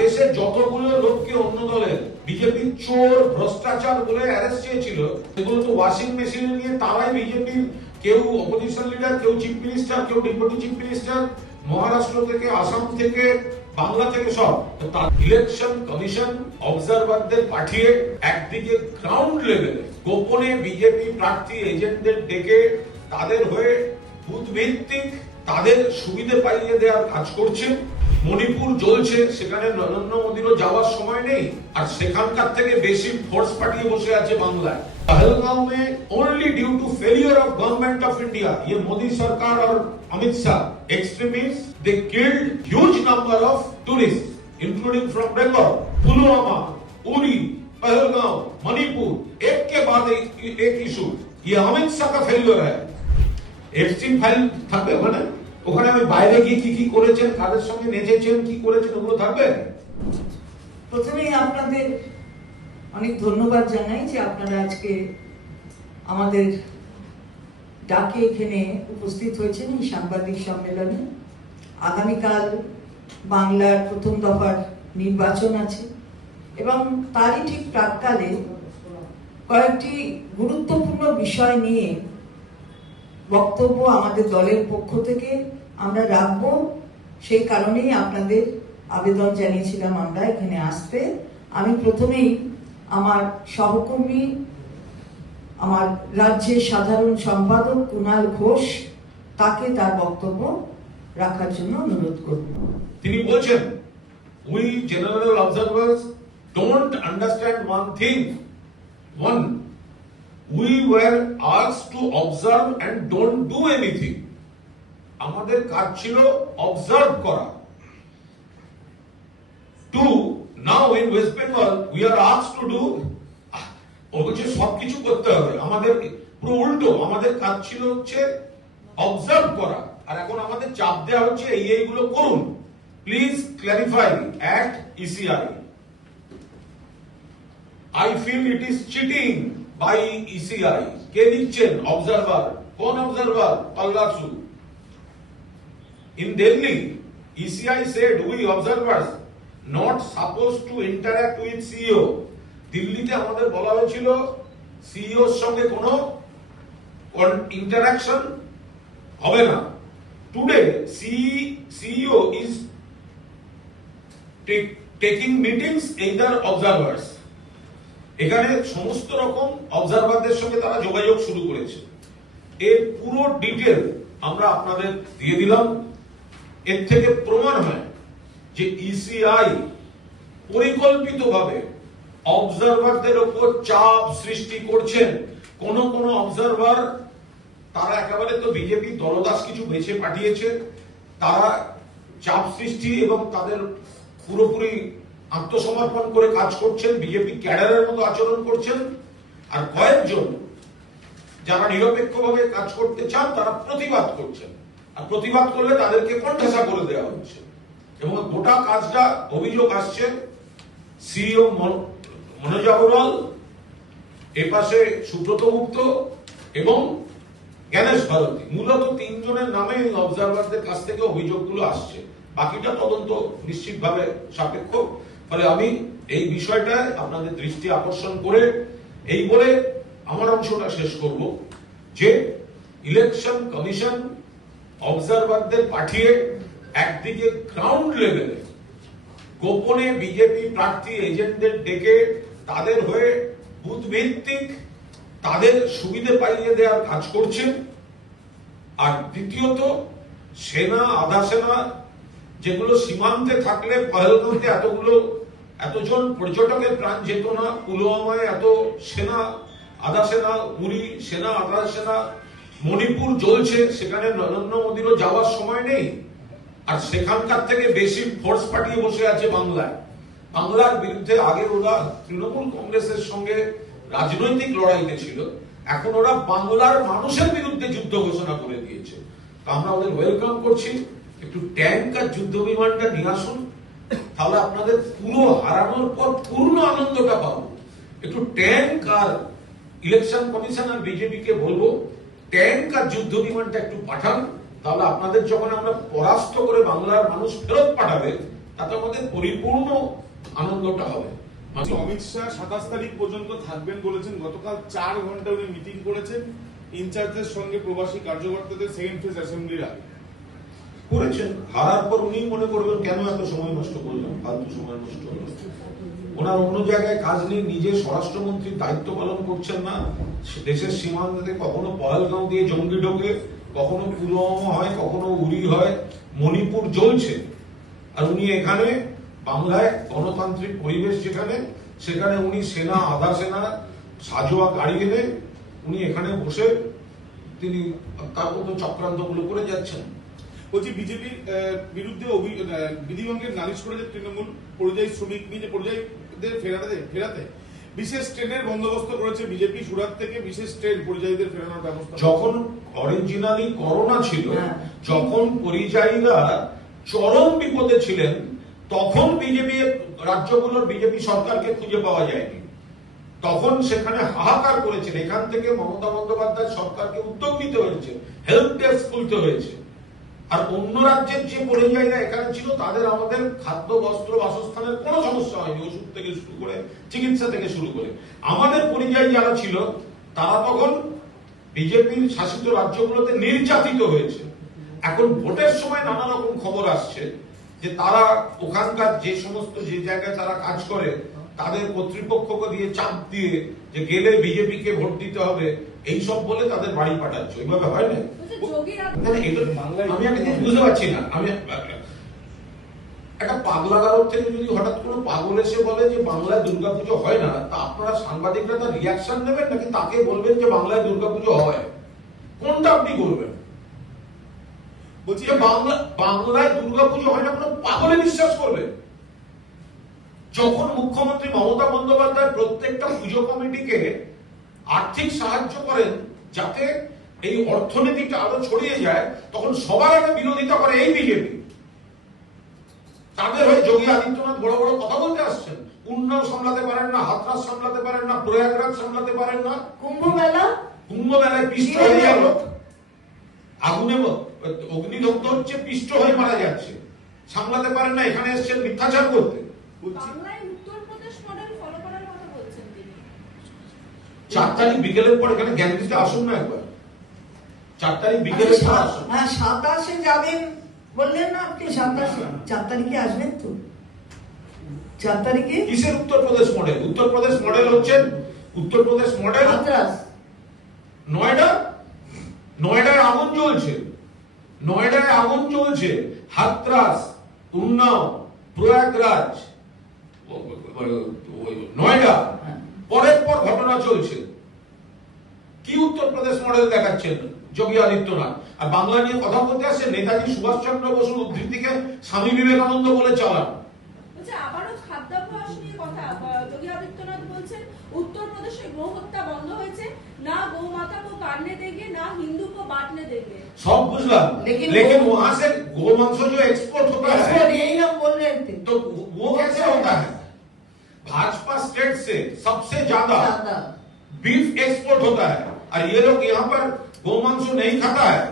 দেশে যতগুলো লোককে অন্য দলের বিজেপি চোর ভ্রষ্টাচার বলে অ্যারেস্ট চেয়েছিল, সেগুলো তো ওয়াশিং মেশিনে নিয়ে তারাই বিজেপির কেউ অপোজিশন লিডার, কেউ চিফ মিনিস্টার, কেউ ডেপুটি চিফ মিনিস্টার, মহারাষ্ট্র থেকে, আসাম থেকে, বাংলা থেকে সব। তার ইলেকশন কমিশন অবজারভারদের পাঠিয়ে একদিকে গ্রাউন্ড লেভেলে গোপনে বিজেপি প্রার্থী এজেন্টদের ডেকে তাদের হয়ে বুথ ভিত্তিক তাদের সুবিধে পাইয়ে দেওয়ার কাজ করছে। মণিপুর জ্বলছে, সেখানে নরেন্দ্র মোদীরও যাওয়ার সময় নেই, আর সেখানকার থেকে বেশি ফোর্স পাঠিয়ে বসে আছে বাংলায়। पहलगांव में only due to failure of government of India, ये मोदी सरकार और Amit Shah extremist, they killed huge number of tourist including from Bengal, Pulwama, Uri, Pahalgam, Manipur, एक के बाद एक इशू। ये अमित शाह का फेलियर है। এক্সট্রিম ফাইল থাকবে ওখানে, ওখানে আমি বাইরে গিয়ে কি কি করেছেন, কাদের সঙ্গে নেচেছেন, কি করেছেন, ওগুলো থাকবে। প্রথমেই আপনাদের অনেক ধন্যবাদ জানাই যে আপনারা আজকে আমাদের ডাকে এখানে উপস্থিত হয়েছেন এই সাংবাদিক সম্মেলনে। আগামীকাল বাংলার প্রথম দফার নির্বাচন আছে এবং তারই ঠিক প্রাক্কালে কয়েকটি গুরুত্বপূর্ণ বিষয় নিয়ে বক্তব্য আমাদের দলের পক্ষ থেকে আমরা রাখবো। সেই কারণেই আপনাদের আবেদন জানিয়েছিলাম আমরা এখানে আসতে। আমি প্রথমেই আমার সহকর্মী, আমার রাজ্যের সাধারণ সম্পাদক কুণাল ঘোষ, তাকে তার বক্তব্য রাখার জন্য অনুরোধ করব। তিনি বলছেন, we general observers don't understand one thing. One, we were asked to observe and don't do anything. আমাদের কাজ ছিল অবজার্ভ করা। Two, now in West Bengal we are asked to do, বলছে সবকিছু করতে হবে, আমাদের পুরো উল্টো। আমাদের কাজ ছিল হচ্ছে অবজার্ভ করা, আর এখন আমাদের চাপ দেওয়া হচ্ছে এইগুলো করুন। Please clarify at ECI. I feel it is cheating by ECI. কে দিচ্ছেন? অবজারভার। কোন observer? পাল্লাসু। In Delhi, ECI said we observers not supposed to interact with CEO. দিল্লিতে আমাদের বলা হয়েছিল সিইও এর সঙ্গে কোনো ইন্টারাকশন হবে না। Today, CEO is taking meetings either observers. এখানে সমস্ত রকম অবজারভারদের সঙ্গে তারা যোগাযোগ শুরু করেছে। এর পুরো ডিটেল আমরা আপনাদের দিয়ে দিলাম। এর থেকে প্রমাণ হয় যে ইসিআই পরিকল্পিতভাবে অবজারভারদের উপর চাপ সৃষ্টি করছেন। কোন কোন অবজারভার তারা একেবারে তো বিজেপি দলদাস কিছু বেছে পাঠিয়েছে, তারা চাপ সৃষ্টি এবং তাদের পুরোপুরি আত্মসমর্পণ করে কাজ করছেন, বিজেপি ক্যাডারের মতো আচরণ করছেন। আর কয়েকজন যারা নিরপেক্ষভাবে কাজ করতে চান তারা প্রতিবাদ করছেন, আর প্রতিবাদ করলে তাদেরকে কণ্ঠাসা করে দেওয়া হচ্ছে। এবং গোটা কাজটা অভিযোগ আসছে সিইও মনোজ আগরওয়াল, এপাশে সুব্রত গুপ্ত এবং জ্ঞানেশ ভারতী, মূলত তিনজনের নামে অবজারভারদের কাছ থেকে অভিযোগগুলো আসছে। বাকিটা তদন্ত নিশ্চিতভাবে সাপেক্ষ। ফলে আমি এই বিষয়টা আপনাদের দৃষ্টি আকর্ষণ করে এই বলে আমার অংশটা শেষ করব যে ইলেকশন কমিশন অবজারভারদের পাঠিয়ে একদিকে গ্রাউন্ড লেভেলে গোপনে বিজেপি প্রার্থী এজেন্টদের ডেকে তাদের হয়ে বুথ ভিত্তিক তাদের সুবিধে পাইয়ে দেওয়ার কাজ করছে। আর দ্বিতীয়ত, সেনা, আধা সেনা, যেগুলো সীমান্তে থাকলে পহেলগাঁওতে এতজন পর্যটকের প্রাণ যেত না, পুলওয়ামায় এত সেনা, আধা সেনা, উরি সেনা, আধা সেনা, মণিপুর জ্বলছে, সেখানে নরেন্দ্র মোদীরও যাওয়ার সময় নেই, আর সেখানকার থেকে বেশি ফোর্স পাঠিয়ে বসে আছে বাংলায়। বাংলার বিরুদ্ধে আগে ওরা তৃণমূল কংগ্রেসের সঙ্গে রাজনৈতিক লড়াইতে ছিল, এখন ওরা বাংলার মানুষের বিরুদ্ধে যুদ্ধ ঘোষণা করে দিয়েছে। তো আমরা ওদের ওয়েলকাম করছি। একটু ট্যাঙ্ক আর যুদ্ধ বিমানটা নিয়ে আসুন, তাহলে আপনাদের পুরো হারানোর পর পূর্ণ আনন্দটা পাবো। একটু ট্যাঙ্ক আর ইলেকশন কমিশন আর বিজেপি কে বলবো ট্যাঙ্ক আর যুদ্ধ বিমানটা একটু পাঠান, তাহলে আপনাদের যখন আমরা পরাস্ত করে বাংলার মানুষ ফেরত পাঠাবে তাতে আমাদের পরিপূর্ণ আনন্দটা হবে। অমিত শাহ 27 তারিখ পর্যন্ত থাকবেন বলেছেন। গতকাল 4 ঘন্টা উনি মিটিং করেছেন ইনচার্জের সঙ্গে, প্রবাসী কার্যকর্তাদের সেকেন্ড ফেজ অ্যাসেম্বলির আগে করেছেন। হারার পর উনি মনে করবেন কেন এত সময় নষ্ট করলাম, ফালতু সময় নষ্ট হলো। ওনার অন্য জায়গায় কাজ নেই, নিজে স্বরাষ্ট্রমন্ত্রীর দায়িত্ব পালন করছেন না। দেশের সীমান্তে কখনো পহেলগাঁও দিয়ে জঙ্গি ঢোকে, কখনো পুলওয়ামা হয়, কখনো উরি হয়, মণিপুর জ্বলছে। আর উনি এখানে বাংলায় গণতান্ত্রিক পরিবেশ যেখানে, সেখানে উনি সেনা, আধা সেনা, সাজোয়া গাড়ি এনে উনি এখানে বসে তিনি তার মতো চক্রান্তগুলো করে যাচ্ছেন। বলছি, বিজেপির বিরুদ্ধে বিধিভঙ্গের নালিশ করেছে তৃণমূল। পরিযায়ী শ্রমিক নিয়ে পরিযায়ীদের ফেরাতে বিশেষ ট্রেনের বন্দোবস্ত করেছে বিজেপি। সুরাত থেকে বিশেষ ট্রেন পরিযায়ীদের ফেরানোর ব্যবস্থা। যখন অরিজিনালি করোনা ছিল, যখন পরিযায়ীরা চরম বিপদে ছিলেন, তখন বিজেপি রাজ্যগুলোর বিজেপি সরকারকে খুঁজে পাওয়া যায়নি। তখন সেখানে হাহাকার করেছেন। এখান থেকে মমতা বন্দ্যোপাধ্যায় সরকারকে উদ্যোগ নিতে হয়েছে, হেল্প ডেস্ক খুলতে হয়েছে। আর অন্য রাজ্যের যে পরিযায়ীরা এখানে ছিল, তাদের আমাদের খাদ্য, বস্ত্র, বাসস্থানের কোনো সমস্যা হয়নি, ওষুধ থেকে শুরু করে চিকিৎসা থেকে শুরু করে। আমাদের পরিযায়ী যারা ছিল, তারা তখন বিজেপির শাসিত রাজ্যগুলোতে নির্যাতিত হয়েছে। এখন ভোটের সময় নানা রকম খবর আসছে যে তারা ওখানকার যে সমস্ত যে জায়গায় তারা কাজ করে, তাদের কর্তৃপক্ষকে দিয়ে চাপ দিয়ে যে গেলে বিজেপিকে ভোট দিতে হবে, এইসব বলে তাদের বাড়ি পাঠাচ্ছে। ওইভাবে হয় না। আমি একটা জিনিস বুঝতে পারছি না। আমি একটা পাগলাগারদ থেকে যদি হঠাৎ কোনো পাগল এসে বলে যে বাংলায় দুর্গাপুজো হয় না, তা আপনারা সাংবাদিকরা তার রিয়াকশন নেবেন নাকি তাকে বলবেন যে বাংলায় দুর্গাপুজো হয়? কোনটা আপনি করবেন? বলছি বাংলায় দুর্গাপুজো হয় না, কোনো পাগলে বিশ্বাস করবে? যখন মুখ্যমন্ত্রী মমতা বন্দ্যোপাধ্যায় প্রত্যেকটা পুজো কমিটিকে আর্থিক সাহায্য করেন যাতে এই অর্থনীতিটা আরো ছড়িয়ে যায়, তখন সবার আগে বিরোধিতা করে এই বিজেপি। তাদের হয়ে যোগী আদিত্যনাথ বড় বড় কথা বলতে আসছেন। উন্নয়ন সামলাতে পারেন না, হাতরাস সামলাতে পারেন না, প্রয়াগরাজ সামলাতে পারেন না, কুম্ভমেলায় পিষ্ট হয়ে গেল, আগুনে অগ্নিদগ্ধ হচ্ছে, পিষ্ট হয়ে মারা যাচ্ছে, সামলাতে পারেন না। এখানে এসছেন মিথ্যাচার করতে। 4 তারিখ বিকেলের পর এখানে জ্ঞান দিতে আসুন না একবার। 4 তারিখ বিকেলের পর আসুন। হ্যাঁ, 27-এ যাবেন বললেন না আপনি? 4 তারিখে আসবেন তো? 4 তারিখে কিসের উত্তরপ্রদেশ মডেল? উত্তরপ্রদেশ মডেল হচ্ছেন, উত্তরপ্রদেশ মডেল নয়ডায় আগুন জ্বলছে, নয়ডায় আগুন চলছে, হাতরাস, উন্নাও, প্রয়াগরাজ, নয়ডা, পরের পর ঘটনা চলছে। কি উত্তরপ্রদেশ মডেল দেখাচ্ছেন যোগী আদিত্যনাথ? আর বাংলা নিয়ে কথা বলতে আসছেন। নেতাজি সুভাষচন্দ্র বসুর উদ্ধৃতিকে স্বামী বিবেকানন্দ বলে চালান। আবারও খাদ্যাভ্যাস নিয়ে কথা যোগী আদিত্যনাথ বলছেন उत्तर प्रदेश में गौ हत्या बंद হয়েছে, ना गौ माता को काटने देंगे ना हिंदू को बांटने देंगे। सब बुझलाम, लेकिन वहां से गौ मांस जो एक्सपोर्ट होता है, यही हम बोल रहे थे, तो वो कैसे होता है? भाजपा स्टेट से सबसे ज्यादा बीफ एक्सपोर्ट होता है और ये लोग यहाँ पर गौ मांस नहीं खाता है।